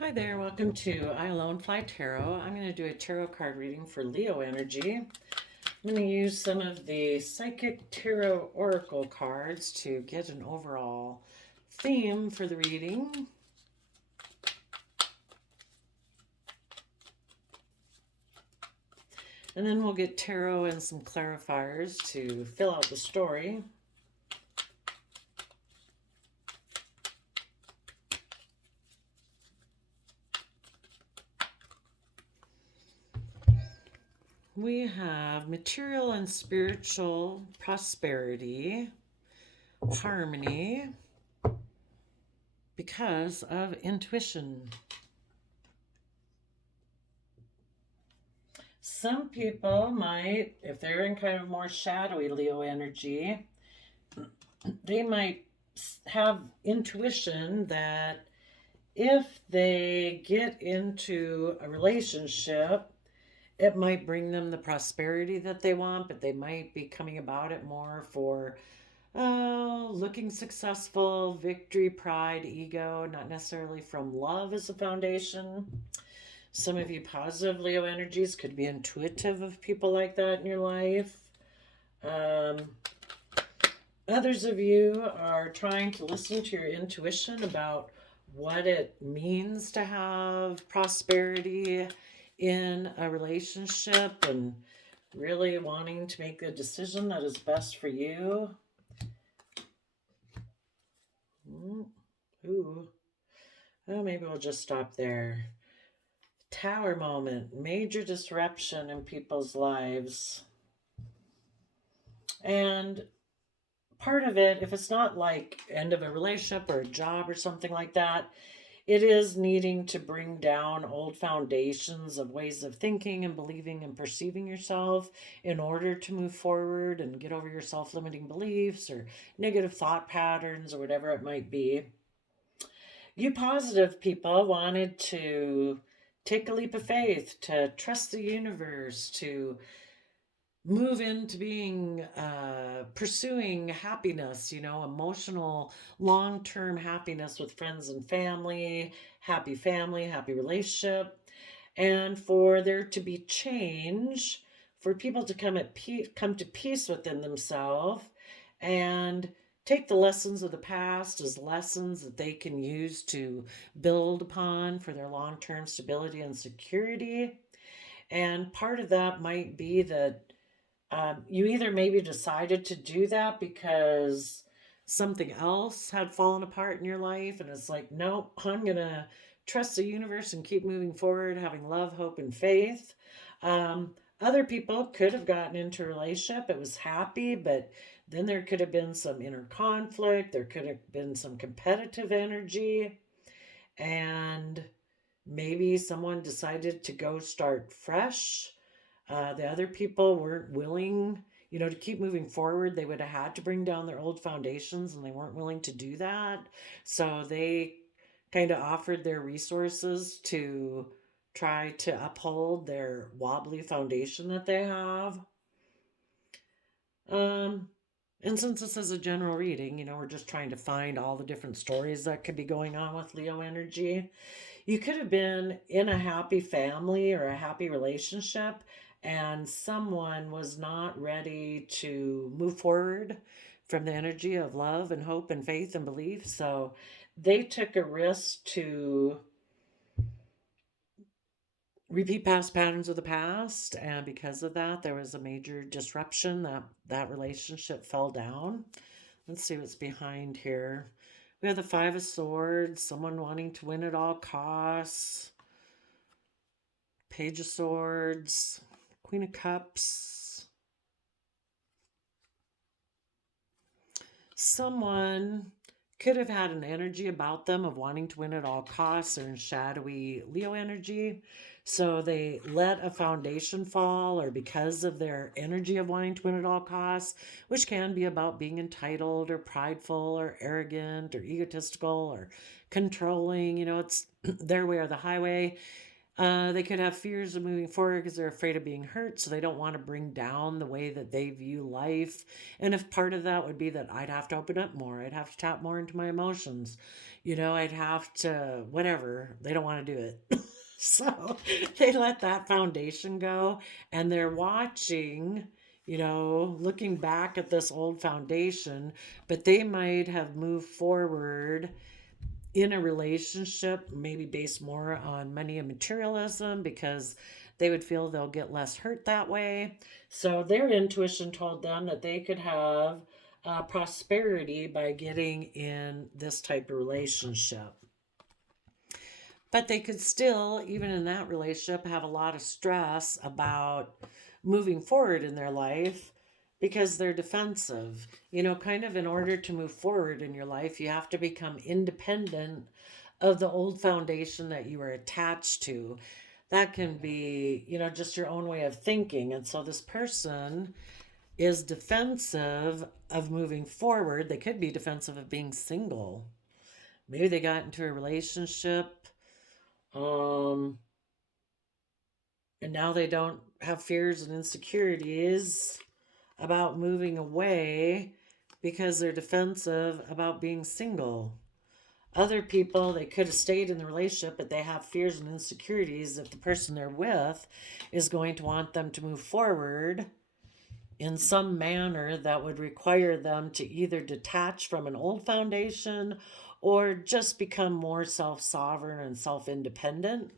Hi there, welcome to I Alone Fly Tarot. I'm going to do a tarot card reading for Leo energy. I'm going to use some of the Psychic Tarot Oracle cards to get an overall theme for the reading. And then we'll get tarot and some clarifiers to fill out the story. We have material and spiritual prosperity, harmony, because of intuition. Some people might, if they're in kind of more shadowy Leo energy, they might have intuition that if they get into a relationship, it might bring them the prosperity that they want, but they might be coming about it more for looking successful, victory, pride, ego, not necessarily from love as a foundation. Some of you positive Leo energies could be intuitive of people like that in your life. Um, Others of you are trying to listen to your intuition about what it means to have prosperity in a relationship and really wanting to make a decision that is best for you. Ooh. Oh, maybe we'll just stop there. Tower moment, major disruption in people's lives. And part of it, if it's not like end of a relationship or a job or something like that, it is needing to bring down old foundations of ways of thinking and believing and perceiving yourself in order to move forward and get over your self-limiting beliefs or negative thought patterns or whatever it might be. You positive people wanted to take a leap of faith, to trust the universe, to move into being pursuing happiness, emotional long-term happiness with friends and family, happy relationship, and for there to be change, for people to come to peace within themselves and take the lessons of the past as lessons that they can use to build upon for their long-term stability and security. And part of that might be that you either maybe decided to do that because something else had fallen apart in your life, and it's like, nope, I'm going to trust the universe and keep moving forward, having love, hope, and faith. Other people could have gotten into a relationship, it was happy, but then there could have been some inner conflict, there could have been some competitive energy, and maybe someone decided to go start fresh. The other people weren't willing, to keep moving forward. They would have had to bring down their old foundations, and they weren't willing to do that. So they kind of offered their resources to try to uphold their wobbly foundation that they have. Um, and since this is a general reading, we're just trying to find all the different stories that could be going on with Leo energy. You could have been in a happy family or a happy relationship, and someone was not ready to move forward from the energy of love and hope and faith and belief. So they took a risk to repeat past patterns of the past, and because of that there was a major disruption. That relationship fell down. Let's see what's behind here. We have the Five of Swords, someone wanting to win at all costs. Page of Swords, Queen of Cups. Someone could have had an energy about them of wanting to win at all costs, or in shadowy Leo energy. So they let a foundation fall, or because of their energy of wanting to win at all costs, which can be about being entitled or prideful or arrogant or egotistical or controlling. It's their way or the highway. They could have fears of moving forward because they're afraid of being hurt, so they don't want to bring down the way that they view life. And if part of that would be that I'd have to open up more, I'd have to tap more into my emotions, I'd have to, whatever, they don't want to do it. So they let that foundation go and they're watching, looking back at this old foundation, but they might have moved forward in a relationship, maybe based more on money and materialism because they would feel they'll get less hurt that way. So their intuition told them that they could have prosperity by getting in this type of relationship. But they could still, even in that relationship, have a lot of stress about moving forward in their life because they're defensive. Kind of in order to move forward in your life, you have to become independent of the old foundation that you were attached to. That can be, just your own way of thinking. And so this person is defensive of moving forward. They could be defensive of being single. Maybe they got into a relationship, um, and now they don't have fears and insecurities about moving away because they're defensive about being single. Other people, they could have stayed in the relationship, but they have fears and insecurities if the person they're with is going to want them to move forward in some manner that would require them to either detach from an old foundation or just become more self sovereign and self independent.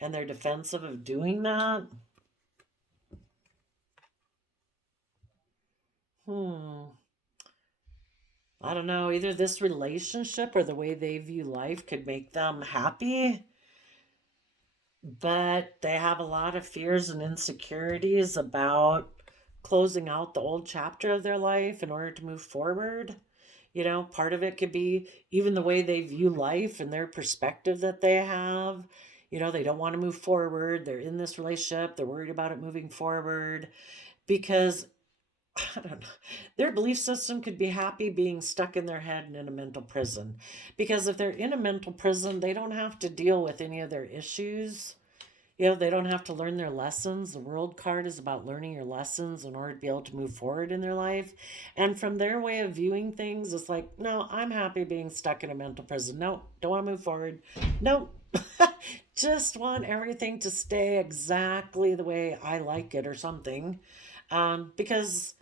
And they're defensive of doing that. Hmm. I don't know. Either this relationship or the way they view life could make them happy, but they have a lot of fears and insecurities about closing out the old chapter of their life in order to move forward. Part of it could be even the way they view life and their perspective that they have. They don't want to move forward. They're in this relationship, they're worried about it moving forward because I don't know. Their belief system could be happy being stuck in their head and in a mental prison. Because if they're in a mental prison, they don't have to deal with any of their issues. They don't have to learn their lessons. The world card is about learning your lessons in order to be able to move forward in their life. And from their way of viewing things, it's like, no, I'm happy being stuck in a mental prison. No, don't want to move forward. No, just want everything to stay exactly the way I like it or something. Because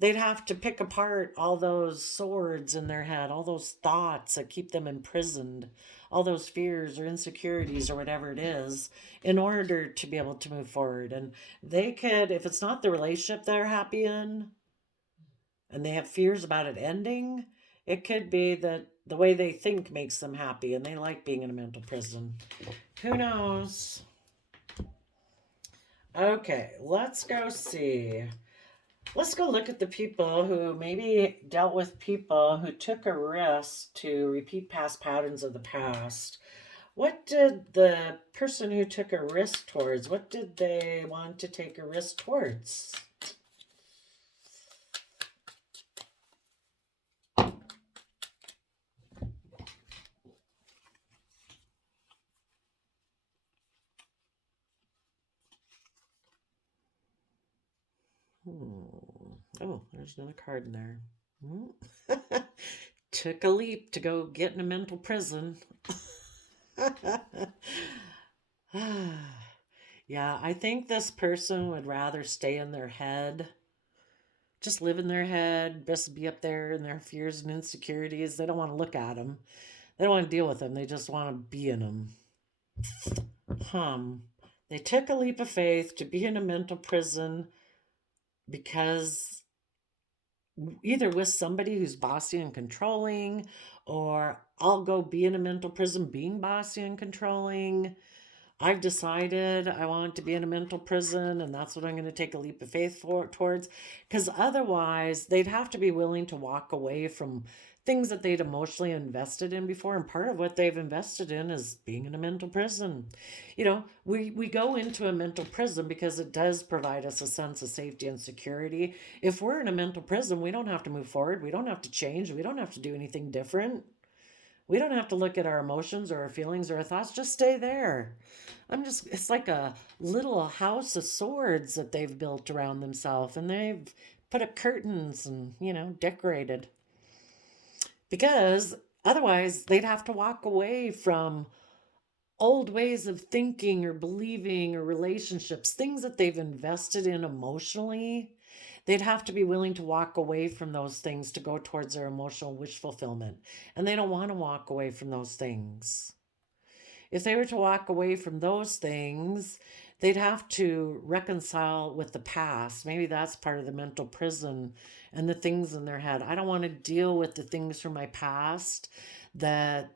they'd have to pick apart all those swords in their head, all those thoughts that keep them imprisoned, all those fears or insecurities or whatever it is, in order to be able to move forward. And they could, if it's not the relationship they're happy in and they have fears about it ending, it could be that the way they think makes them happy and they like being in a mental prison. Who knows? Okay, let's go see. Let's go look at the people who maybe dealt with people who took a risk to repeat past patterns of the past. What did the person who took a risk towards, what did they want to take a risk towards? Oh, there's another card in there. Took a leap to go get in a mental prison. Yeah, I think this person would rather stay in their head, just live in their head, just be up there in their fears and insecurities. They don't want to look at them. They don't want to deal with them. They just want to be in them. Hum. They took a leap of faith to be in a mental prison because either with somebody who's bossy and controlling, or I'll go be in a mental prison being bossy and controlling. I've decided I want to be in a mental prison, and that's what I'm going to take a leap of faith towards. Because otherwise, they'd have to be willing to walk away from things that they'd emotionally invested in before. And part of what they've invested in is being in a mental prison. We go into a mental prison because it does provide us a sense of safety and security. If we're in a mental prison, we don't have to move forward. We don't have to change. We don't have to do anything different. We don't have to look at our emotions or our feelings or our thoughts. Just stay there. It's like a little house of swords that they've built around themselves, and they've put up curtains and, decorated. Because otherwise, they'd have to walk away from old ways of thinking or believing or relationships, things that they've invested in emotionally. They'd have to be willing to walk away from those things to go towards their emotional wish fulfillment. And they don't want to walk away from those things. If they were to walk away from those things, they'd have to reconcile with the past. Maybe that's part of the mental prison and the things in their head. I don't want to deal with the things from my past that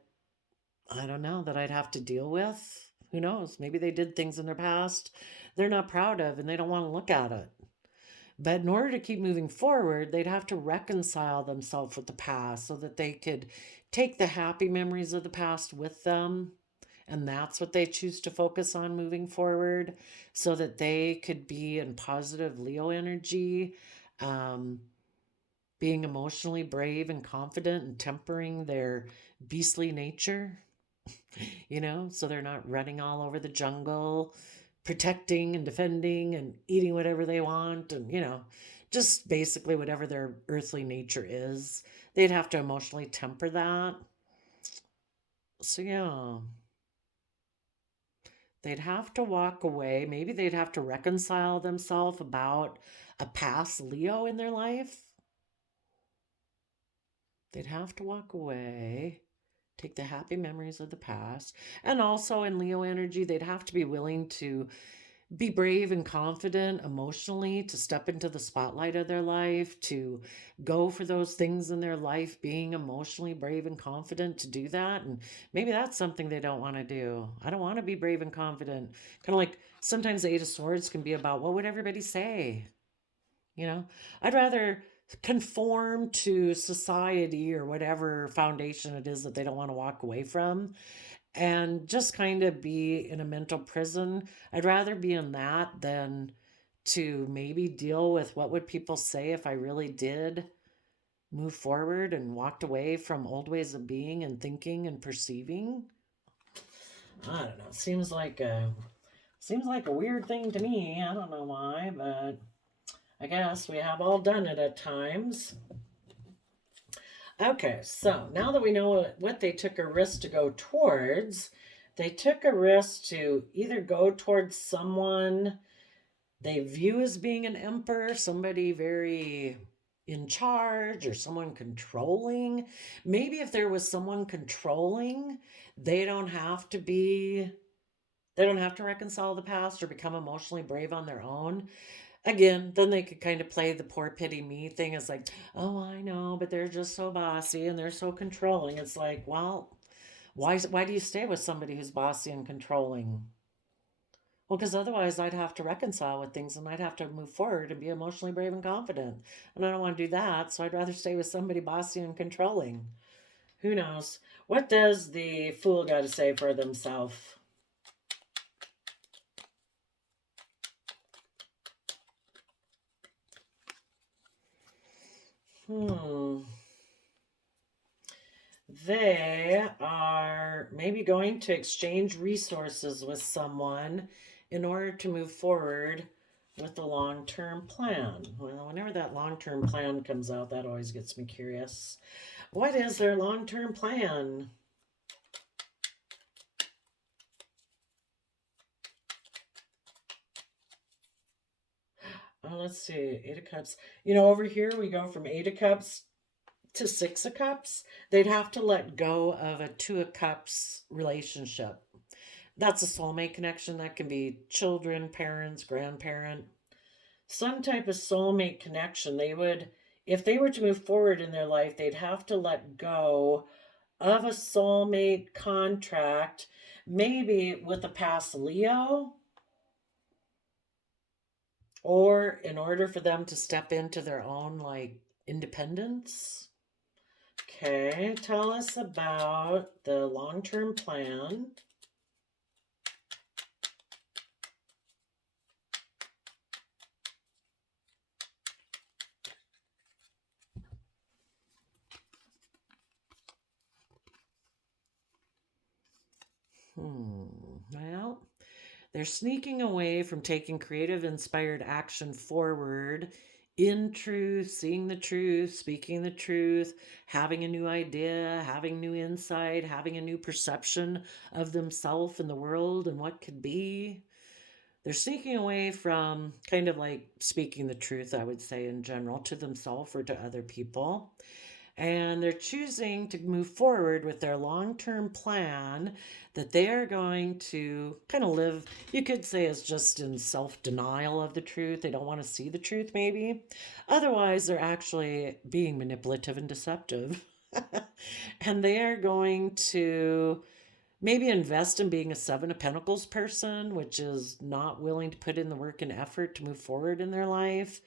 I don't know, that I'd have to deal with. Who knows? Maybe they did things in their past they're not proud of and they don't want to look at it. But in order to keep moving forward, they'd have to reconcile themselves with the past so that they could take the happy memories of the past with them. And that's what they choose to focus on moving forward so that they could be in positive Leo energy, um, being emotionally brave and confident and tempering their beastly nature, so they're not running all over the jungle, protecting and defending and eating whatever they want and, just basically whatever their earthly nature is. They'd have to emotionally temper that. So, yeah. They'd have to walk away. Maybe they'd have to reconcile themselves about a past Leo in their life. They'd have to walk away, take the happy memories of the past. And also in Leo energy, they'd have to be willing to be brave and confident emotionally, to step into the spotlight of their life, to go for those things in their life, being emotionally brave and confident to do that. And maybe that's something they don't want to do. I don't want to be brave and confident. Kind of like sometimes the Eight of Swords can be about, what would everybody say? I'd rather conform to society or whatever foundation it is that they don't want to walk away from and just kind of be in a mental prison. I'd rather be in that than to maybe deal with what would people say if I really did move forward and walked away from old ways of being and thinking and perceiving. I don't know. Seems like a weird thing to me. I don't know why, but I guess we have all done it at times. Okay, so now that we know what they took a risk to go towards, they took a risk to either go towards someone they view as being an emperor, somebody very in charge, or someone controlling. Maybe if there was someone controlling, they don't have to reconcile the past or become emotionally brave on their own. Again, then they could kind of play the poor pity me thing. It's like, oh, I know, but they're just so bossy and they're so controlling. It's like, well, why do you stay with somebody who's bossy and controlling? Well, because otherwise I'd have to reconcile with things and I'd have to move forward and be emotionally brave and confident. And I don't want to do that, so I'd rather stay with somebody bossy and controlling. Who knows? What does the Fool got to say for themselves? They are maybe going to exchange resources with someone in order to move forward with a long term plan. Well, whenever that long term plan comes out, that always gets me curious. What is their long term plan? Oh, let's see. Eight of Cups. Over here we go from Eight of Cups to Six of Cups. They'd have to let go of a Two of Cups relationship. That's a soulmate connection. That can be children, parents, grandparent, some type of soulmate connection. If they were to move forward in their life, they'd have to let go of a soulmate contract, maybe with a past Leo, or in order for them to step into their own independence. Okay, tell us about the long-term plan. Well, they're sneaking away from taking creative, inspired action forward in truth, seeing the truth, speaking the truth, having a new idea, having new insight, having a new perception of themselves and the world and what could be. They're sneaking away from kind of like speaking the truth, I would say, in general, to themselves or to other people. And they're choosing to move forward with their long term plan that they are going to kind of live, you could say, as just in self denial of the truth. They don't want to see the truth, maybe. Otherwise, they're actually being manipulative and deceptive. And they are going to maybe invest in being a Seven of Pentacles person, which is not willing to put in the work and effort to move forward in their life.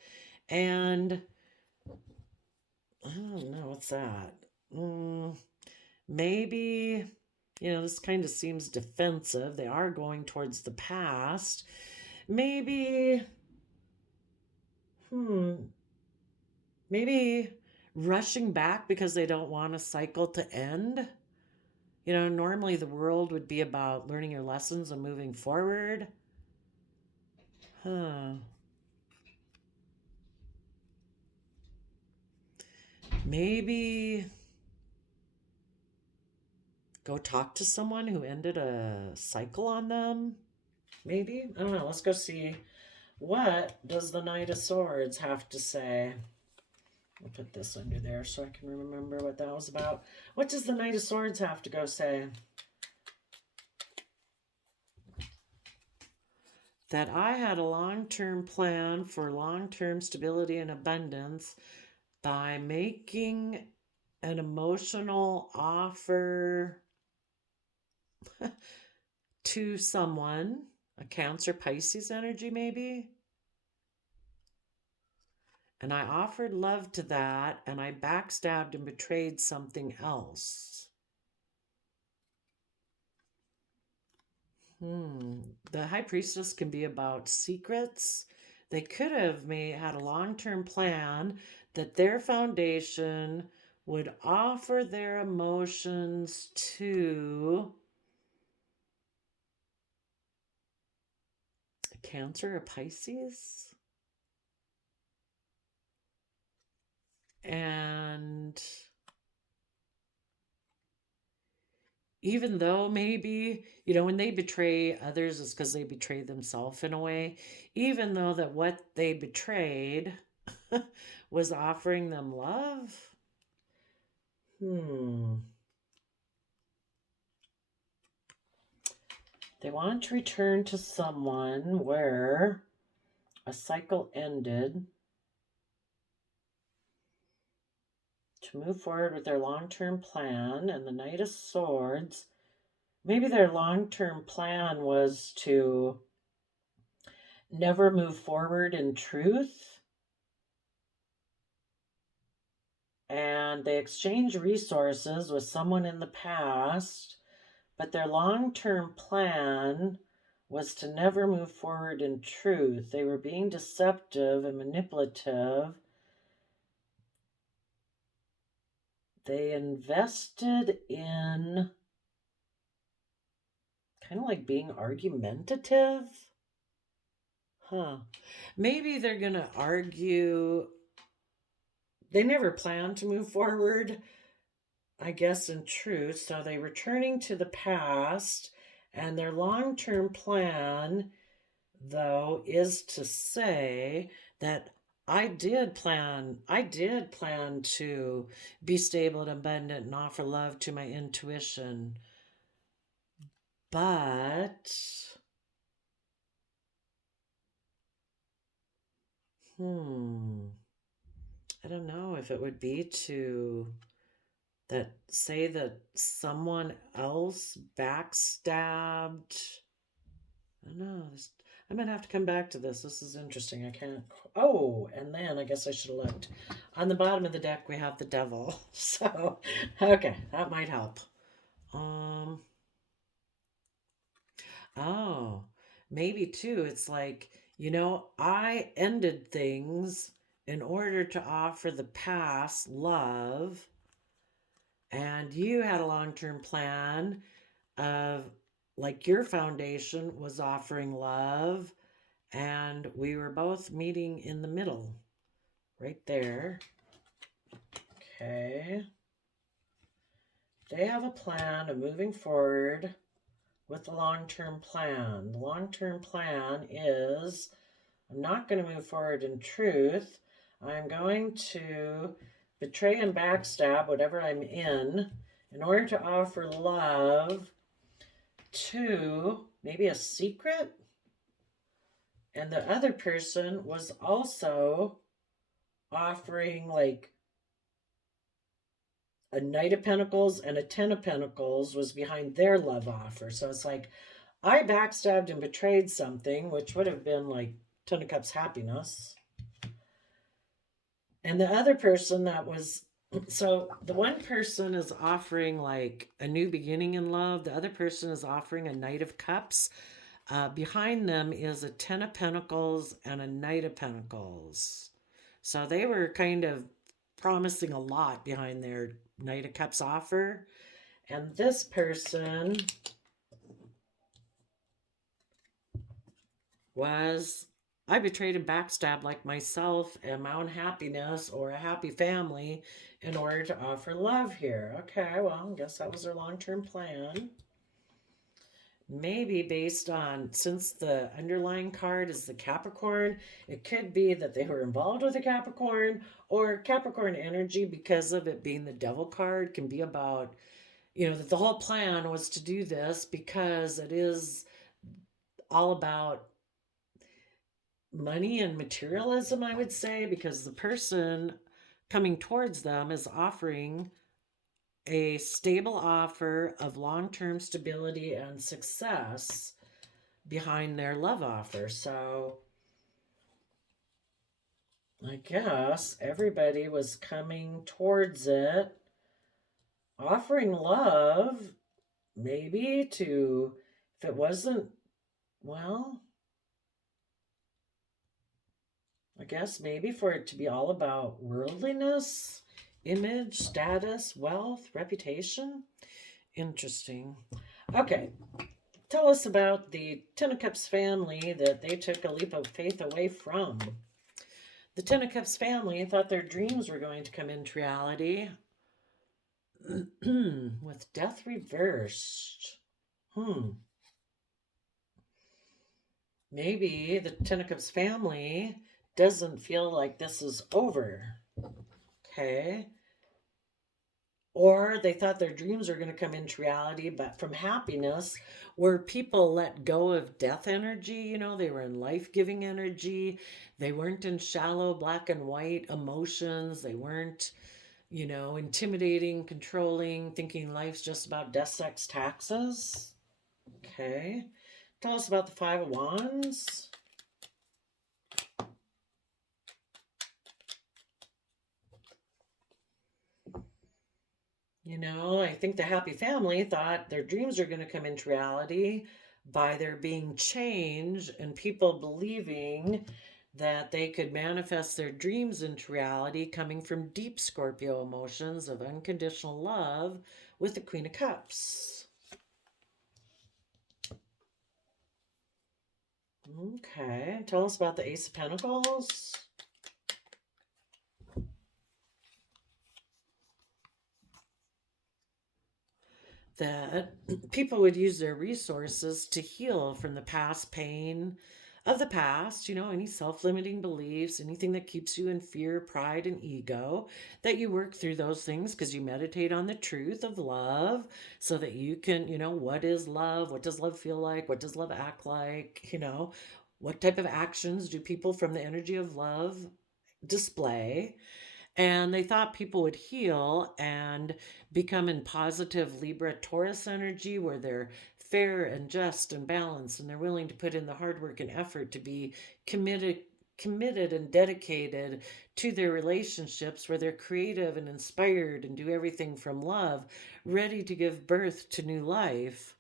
And I don't know, what's that? Maybe, this kind of seems defensive. They are going towards the past. Maybe, hmm, maybe rushing back because they don't want a cycle to end. Normally the world would be about learning your lessons and moving forward. Huh. Maybe go talk to someone who ended a cycle on them. Maybe. I don't know. Let's go see. What does the Knight of Swords have to say? I'll put this under there so I can remember what that was about. What does the Knight of Swords have to go say? That I had a long-term plan for long-term stability and abundance by making an emotional offer to someone, a Cancer Pisces energy maybe. And I offered love to that, and I backstabbed and betrayed something else. The High Priestess can be about secrets. They could have had a long-term plan that their foundation would offer their emotions to a Cancer or Pisces. And even though maybe, when they betray others, it's because they betray themselves in a way, even though that what they betrayed was offering them love. They want to return to someone where a cycle ended to move forward with their long-term plan. And the Knight of Swords, maybe their long-term plan was to never move forward in truth. And they exchange resources with someone in the past, but their long-term plan was to never move forward in truth. They were being deceptive and manipulative. They invested in kind of like being argumentative. Maybe they're going to argue. They never planned to move forward, I guess, in truth. So they're returning to the past, and their long-term plan, though, is to say that I did plan to be stable and abundant and offer love to my intuition. But I don't know if it would be to say that someone else backstabbed. I don't know. I'm going to have to come back to this. This is interesting. I can't. Oh, and then I guess I should have looked. On the bottom of the deck, we have the Devil. So, okay, that might help. Oh, maybe too. It's like, I ended things in order to offer the past love, and you had a long-term plan of like your foundation was offering love, and we were both meeting in the middle, right there. Okay. They have a plan of moving forward with the long-term plan. The long-term plan is I'm not going to move forward in truth. I'm going to betray and backstab whatever I'm in order to offer love to maybe a secret. And the other person was also offering like a Knight of Pentacles and a Ten of Pentacles was behind their love offer. So it's like I backstabbed and betrayed something, which would have been like Ten of Cups happiness. And the other person that was, so the one person is offering like a new beginning in love. The other person is offering a Knight of Cups. Behind them is a Ten of Pentacles and a Knight of Pentacles. So they were kind of promising a lot behind their Knight of Cups offer. And this person was, I betrayed and backstabbed like myself and my own happiness or a happy family in order to offer love here. Okay, well, I guess that was their long-term plan. Maybe based on, since the underlying card is the Capricorn, it could be that they were involved with a Capricorn, or Capricorn energy, because of it being the Devil card, can be about, that the whole plan was to do this because it is all about money and materialism, I would say, because the person coming towards them is offering a stable offer of long-term stability and success behind their love offer. So I guess everybody was coming towards it, offering love, maybe to, if it wasn't, well, I guess maybe for it to be all about worldliness, image, status, wealth, reputation. Interesting. Okay, tell us about the Ten of Cups family that they took a leap of faith away from. The Ten of Cups family thought their dreams were going to come into reality with death reversed. Maybe the Ten of Cups family doesn't feel like this is over. Okay. Or they thought their dreams were going to come into reality, but from happiness, where people let go of death energy, they were in life giving energy. They weren't in shallow black and white emotions. They weren't, intimidating, controlling, thinking life's just about death, sex, taxes. Okay. Tell us about the Five of Wands. I think the happy family thought their dreams are going to come into reality by there being change and people believing that they could manifest their dreams into reality coming from deep Scorpio emotions of unconditional love with the Queen of Cups. Okay, tell us about the Ace of Pentacles. That people would use their resources to heal from the past pain of the past, any self-limiting beliefs, anything that keeps you in fear, pride, and ego, that you work through those things because you meditate on the truth of love so that you can, what is love? What does love feel like? What does love act like? What type of actions do people from the energy of love display? And they thought people would heal and become in positive Libra Taurus energy where they're fair and just and balanced, and they're willing to put in the hard work and effort to be committed and dedicated to their relationships, where they're creative and inspired and do everything from love, ready to give birth to new life.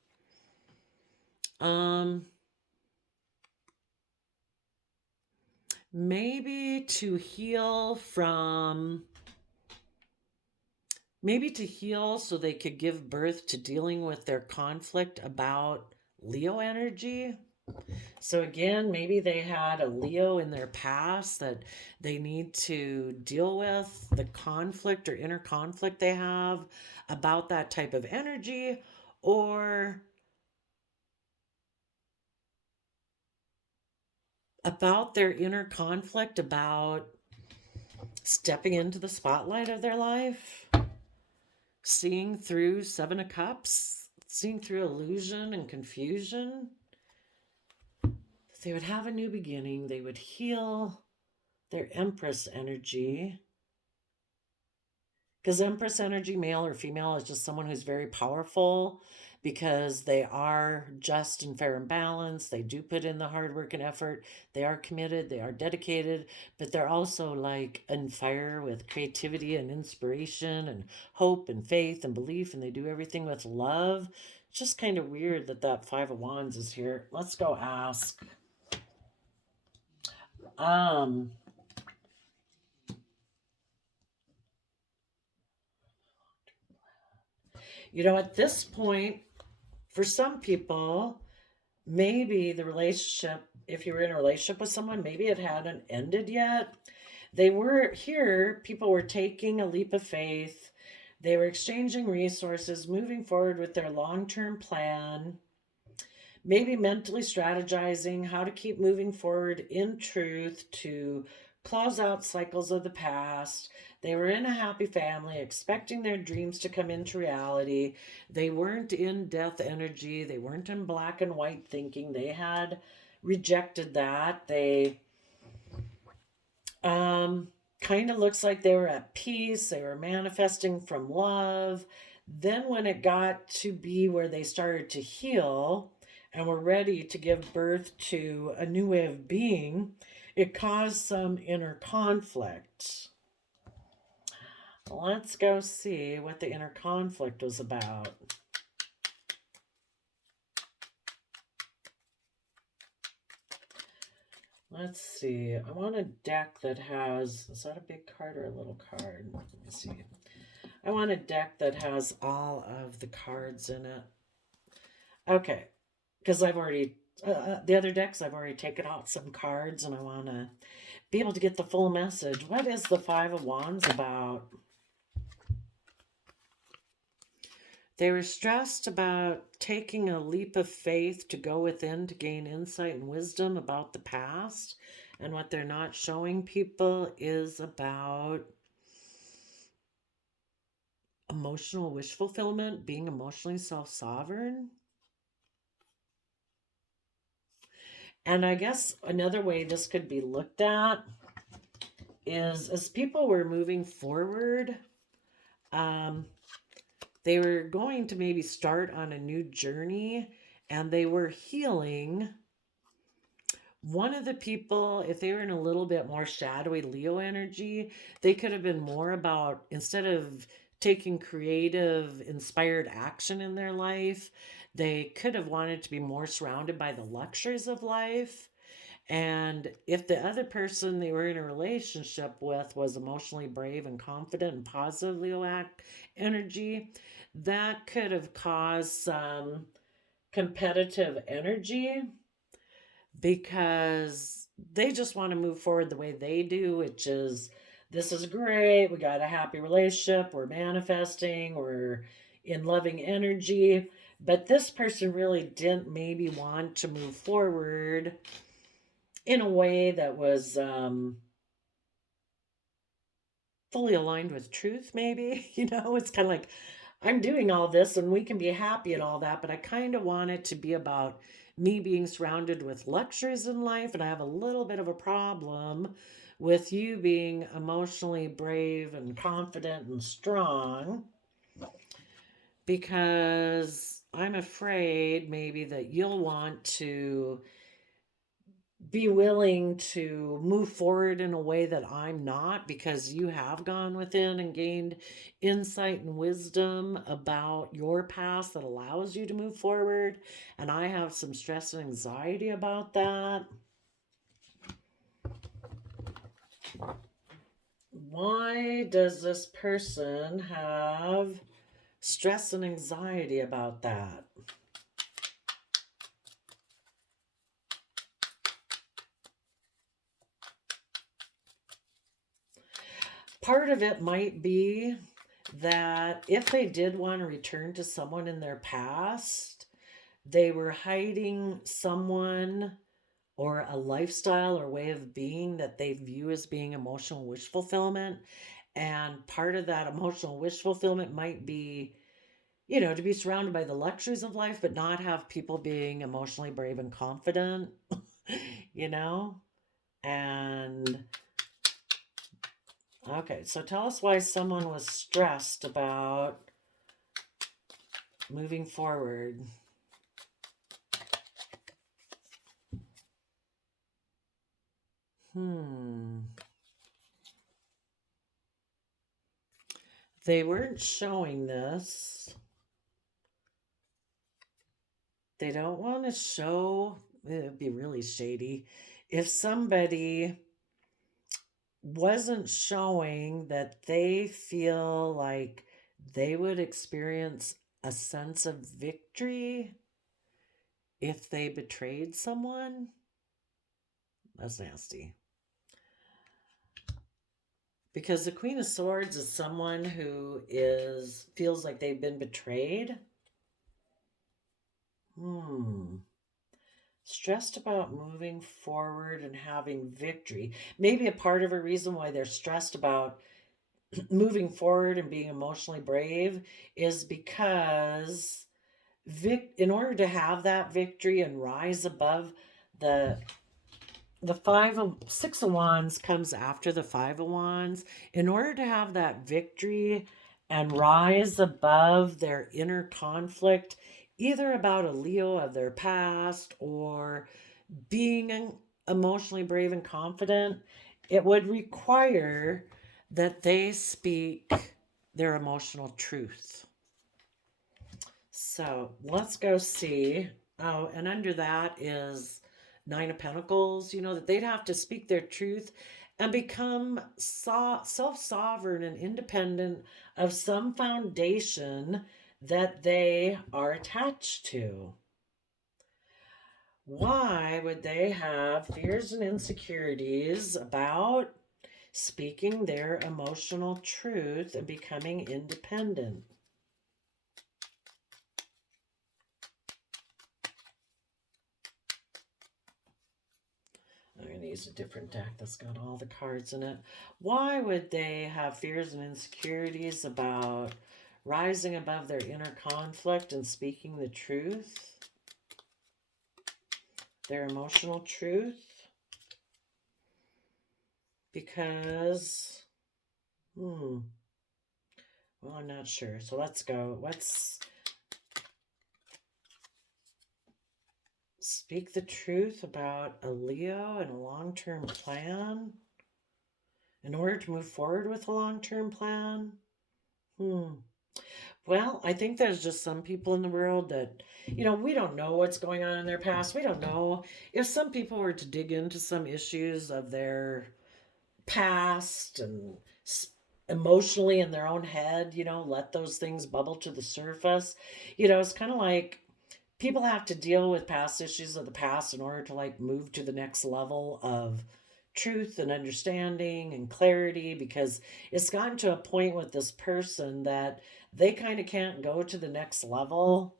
Maybe to heal so they could give birth to dealing with their conflict about Leo energy. So again, maybe they had a Leo in their past that they need to deal with, the conflict or inner conflict they have about that type of energy, or about their inner conflict about stepping into the spotlight of their life, seeing through Seven of Cups, seeing through illusion and confusion. They would have a new beginning, they would heal their Empress energy. Because Empress energy, male or female, is just someone who's very powerful because they are just and fair and balanced. They do put in the hard work and effort. They are committed. They are dedicated, but they're also like on fire with creativity and inspiration and hope and faith and belief, and they do everything with love. It's just kind of weird that that Five of Wands is here. Let's go ask. Um, at this point, for some people, maybe the relationship, if you were in a relationship with someone, maybe it hadn't ended yet. They were here, people were taking a leap of faith. They were exchanging resources, moving forward with their long term plan, maybe mentally strategizing how to keep moving forward in truth to close out cycles of the past. They were in a happy family, expecting their dreams to come into reality. They weren't in death energy, they weren't in black and white thinking. They had rejected that. They kind of looks like they were at peace, they were manifesting from love. Then, when it got to be where they started to heal and were ready to give birth to a new way of being, it caused some inner conflict. Let's go see what the inner conflict was about. Let's see. I want a deck that has, is that a big card or a little card? Let me see. I want a deck that has all of the cards in it. Okay, because I've already, the other decks, I've already taken out some cards and I want to be able to get the full message. What is the Five of Wands about? They were stressed about taking a leap of faith to go within to gain insight and wisdom about the past. And what they're not showing people is about emotional wish fulfillment, being emotionally self sovereign. And I guess another way this could be looked at is as people were moving forward, um, they were going to maybe start on a new journey and they were healing. One of the people, if they were in a little bit more shadowy Leo energy, they could have been more about, instead of taking creative, inspired action in their life, they could have wanted to be more surrounded by the luxuries of life. And if the other person they were in a relationship with was emotionally brave and confident and positive Leo energy, that could have caused some competitive energy because they just want to move forward the way they do, which is, this is great. We got a happy relationship. We're manifesting. We're in loving energy. But this person really didn't maybe want to move forward in a way that was fully aligned with truth, maybe. It's kind of like, I'm doing all this and we can be happy and all that, but I kind of want it to be about me being surrounded with luxuries in life. And I have a little bit of a problem with you being emotionally brave and confident and strong because I'm afraid maybe that you'll want to be willing to move forward in a way that I'm not, because you have gone within and gained insight and wisdom about your past that allows you to move forward. And I have some stress and anxiety about that. Why does this person have stress and anxiety about that? part of it might be that if they did want to return to someone in their past, they were hiding someone or a lifestyle or way of being that they view as being emotional wish fulfillment. And part of that emotional wish fulfillment might be, to be surrounded by the luxuries of life, but not have people being emotionally brave and confident, you know? And okay, so tell us why someone was stressed about moving forward. They weren't showing this. They don't want to show, it would be really shady if somebody wasn't showing that they feel like they would experience a sense of victory if they betrayed someone. That's nasty. Because the Queen of Swords is someone who feels like they've been betrayed. Stressed about moving forward and having victory. Maybe a part of a reason why they're stressed about moving forward and being emotionally brave is because in order to have that victory and rise above the 6 of Wands comes after the 5 of Wands. In order to have that victory and rise above their inner conflict, either about a Leo of their past or being emotionally brave and confident, it would require that they speak their emotional truth. So let's go see. Oh, and under that is 9 of Pentacles, that they'd have to speak their truth and become self-sovereign and independent of some foundation that they are attached to. Why would they have fears and insecurities about speaking their emotional truth and becoming independent? I'm going to use a different deck that's got all the cards in it. Why would they have fears and insecurities about rising above their inner conflict and speaking the truth? Their emotional truth? Because, well, I'm not sure. So let's go. Let's speak the truth about a Leo and a long-term plan in order to move forward with a long-term plan. Well, I think there's just some people in the world that, we don't know what's going on in their past. We don't know if some people were to dig into some issues of their past and emotionally in their own head, let those things bubble to the surface. It's kind of like people have to deal with past issues of the past in order to move to the next level of truth and understanding and clarity, because it's gotten to a point with this person that they kind of can't go to the next level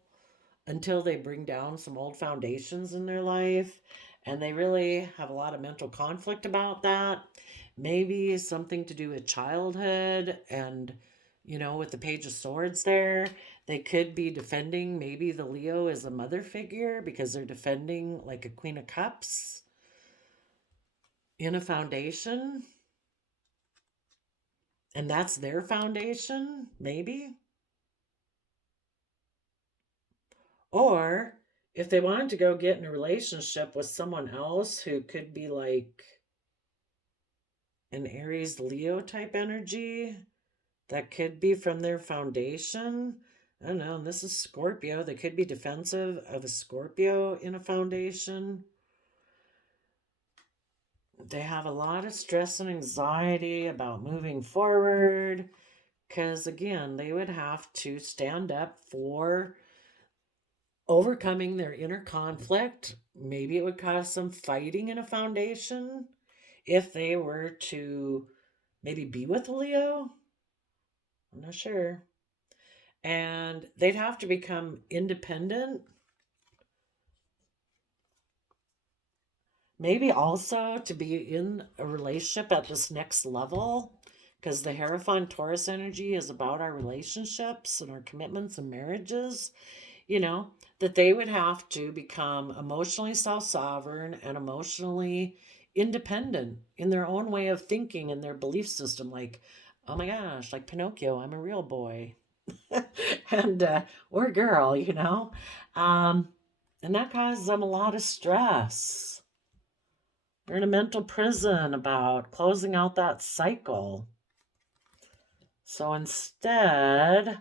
until they bring down some old foundations in their life, and they really have a lot of mental conflict about that. Maybe something to do with childhood, and with the Page of Swords there, they could be defending, maybe the Leo is a mother figure because they're defending like a Queen of Cups in a foundation, and that's their foundation, maybe. Or if they wanted to go get in a relationship with someone else who could be like an Aries Leo type energy, that could be from their foundation. I don't know. This is Scorpio. They could be defensive of a Scorpio in a foundation. They have a lot of stress and anxiety about moving forward because, again, they would have to stand up for overcoming their inner conflict. Maybe it would cause some fighting in a foundation if they were to maybe be with a Leo. I'm not sure. And they'd have to become independent. Maybe also to be in a relationship at this next level, because the Hierophant Taurus energy is about our relationships and our commitments and marriages, you know, that they would have to become emotionally self sovereign and emotionally independent in their own way of thinking and their belief system. Like, oh my gosh, like Pinocchio, I'm a real boy. and or girl, you know. Um, and that causes them a lot of stress. They're in a mental prison about closing out that cycle. So instead,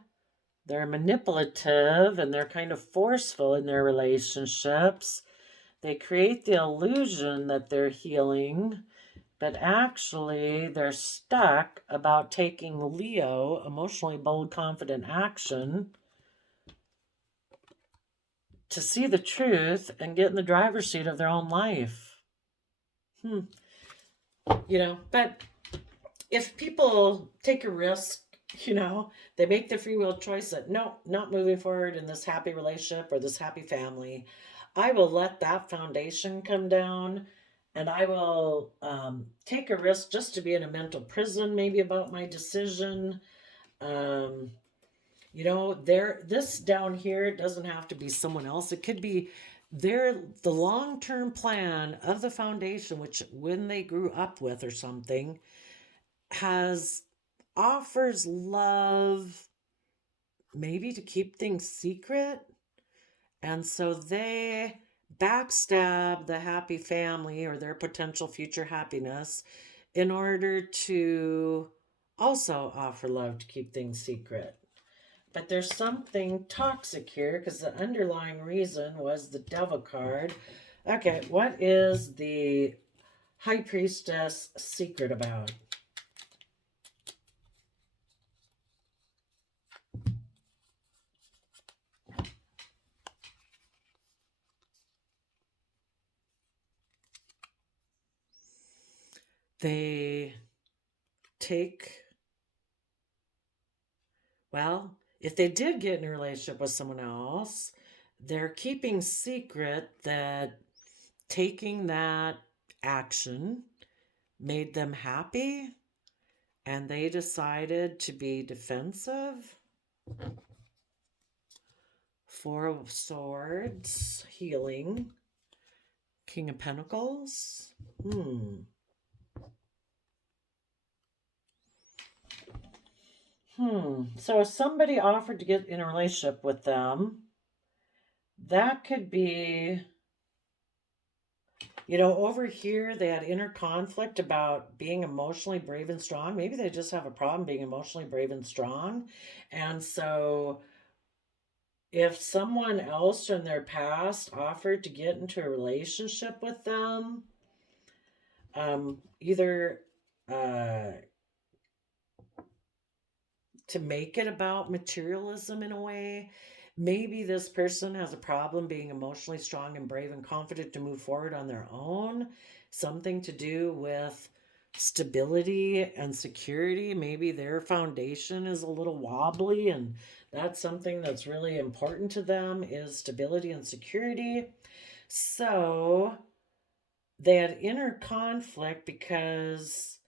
they're manipulative and they're kind of forceful in their relationships. They create the illusion that they're healing, but actually they're stuck about taking Leo, emotionally bold, confident action to see the truth and get in the driver's seat of their own life. Hmm. But if people take a risk, they make the free will choice that no, not moving forward in this happy relationship or this happy family, I will let that foundation come down and I will take a risk just to be in a mental prison, maybe about my decision. Um, this down here doesn't have to be someone else. It could be the long-term plan of the foundation, which when they grew up with or something, has offers love, maybe to keep things secret. And so they backstab the happy family or their potential future happiness in order to also offer love to keep things secret. But there's something toxic here because the underlying reason was the devil card. Okay, what is the high priestess secret about? They take, well, if they did get in a relationship with someone else, they're keeping secret that taking that action made them happy and they decided to be defensive. Four of Swords, healing, King of Pentacles. Hmm. So if somebody offered to get in a relationship with them, that could be, over here they had inner conflict about being emotionally brave and strong. Maybe they just have a problem being emotionally brave and strong. And so if someone else in their past offered to get into a relationship with them, either to make it about materialism in a way. Maybe this person has a problem being emotionally strong and brave and confident to move forward on their own. Something to do with stability and security. Maybe their foundation is a little wobbly and that's something that's really important to them is stability and security. So they had inner conflict because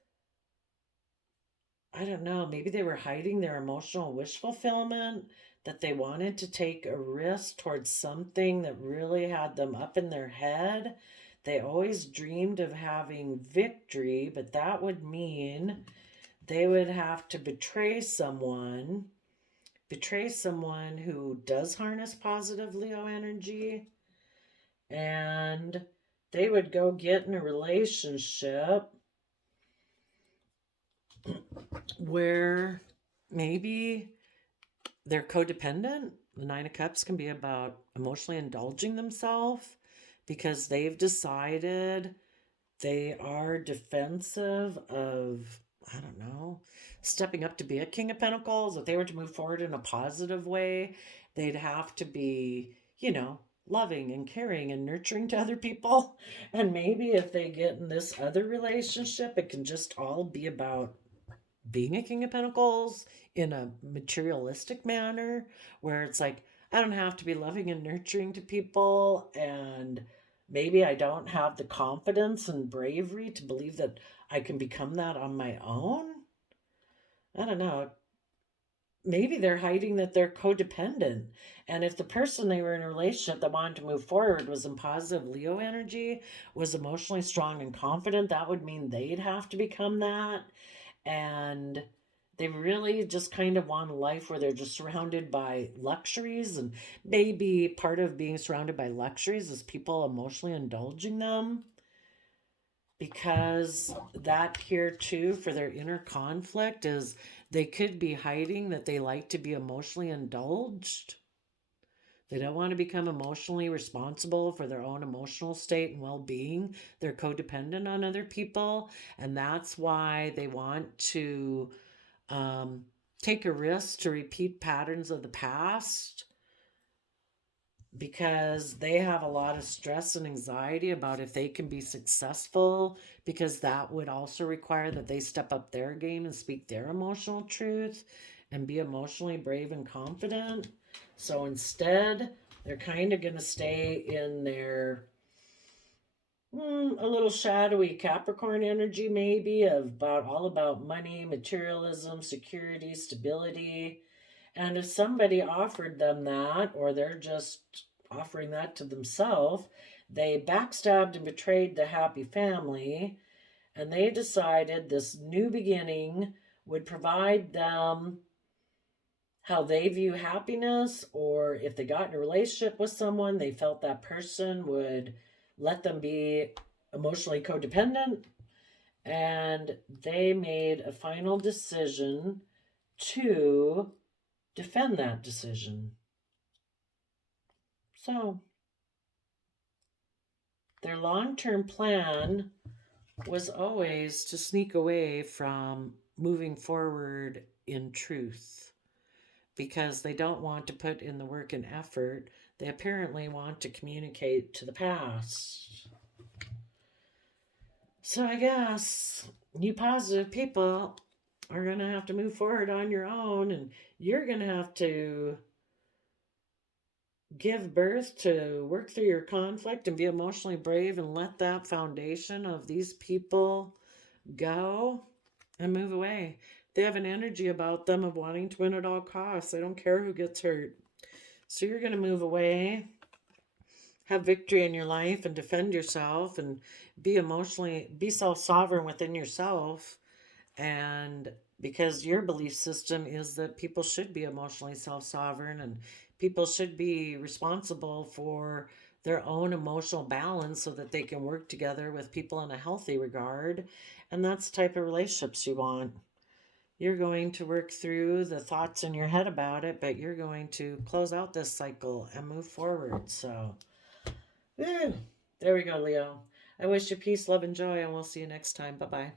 I don't know, maybe they were hiding their emotional wish fulfillment, that they wanted to take a risk towards something that really had them up in their head. They always dreamed of having victory, but that would mean they would have to betray someone who does harness positive Leo energy, and they would go get in a relationship where maybe they're codependent. The Nine of Cups can be about emotionally indulging themselves because they've decided they are defensive of, I don't know, stepping up to be a King of Pentacles. If they were to move forward in a positive way, they'd have to be, loving and caring and nurturing to other people. And maybe if they get in this other relationship, it can just all be about being a King of Pentacles in a materialistic manner where it's like, I don't have to be loving and nurturing to people, and maybe I don't have the confidence and bravery to believe that I can become that on my own. I don't know. Maybe they're hiding that they're codependent. And if the person they were in a relationship that wanted to move forward was in positive Leo energy, was emotionally strong and confident, that would mean they'd have to become that. And they really just kind of want a life where they're just surrounded by luxuries. And maybe part of being surrounded by luxuries is people emotionally indulging them, because that here too for their inner conflict is they could be hiding that they like to be emotionally indulged. They don't want to become emotionally responsible for their own emotional state and well-being. They're codependent on other people, and that's why they want to um, take a risk to repeat patterns of the past, because they have a lot of stress and anxiety about if they can be successful, because that would also require that they step up their game and speak their emotional truth and be emotionally brave and confident. So instead, they're kind of going to stay in their a little shadowy Capricorn energy, maybe, of about all about money, materialism, security, stability. And if somebody offered them that, or they're just offering that to themselves, they backstabbed and betrayed the happy family, and they decided this new beginning would provide them how they view happiness, or if they got in a relationship with someone, they felt that person would let them be emotionally codependent, and they made a final decision to defend that decision. So, their long term plan was always to sneak away from moving forward in truth, because they don't want to put in the work and effort. They apparently want to communicate to the past. So, I guess you positive people are going to have to move forward on your own, and you're going to have to give birth to work through your conflict and be emotionally brave and let that foundation of these people go and move away. They have an energy about them of wanting to win at all costs. They don't care who gets hurt. So you're going to move away, have victory in your life, and defend yourself, and be self-sovereign within yourself. And because your belief system is that people should be emotionally self-sovereign, and people should be responsible for their own emotional balance so that they can work together with people in a healthy regard. And that's the type of relationships you want. You're going to work through the thoughts in your head about it, but you're going to close out this cycle and move forward. So, there we go, Leo. I wish you peace, love, and joy, and we'll see you next time. Bye bye.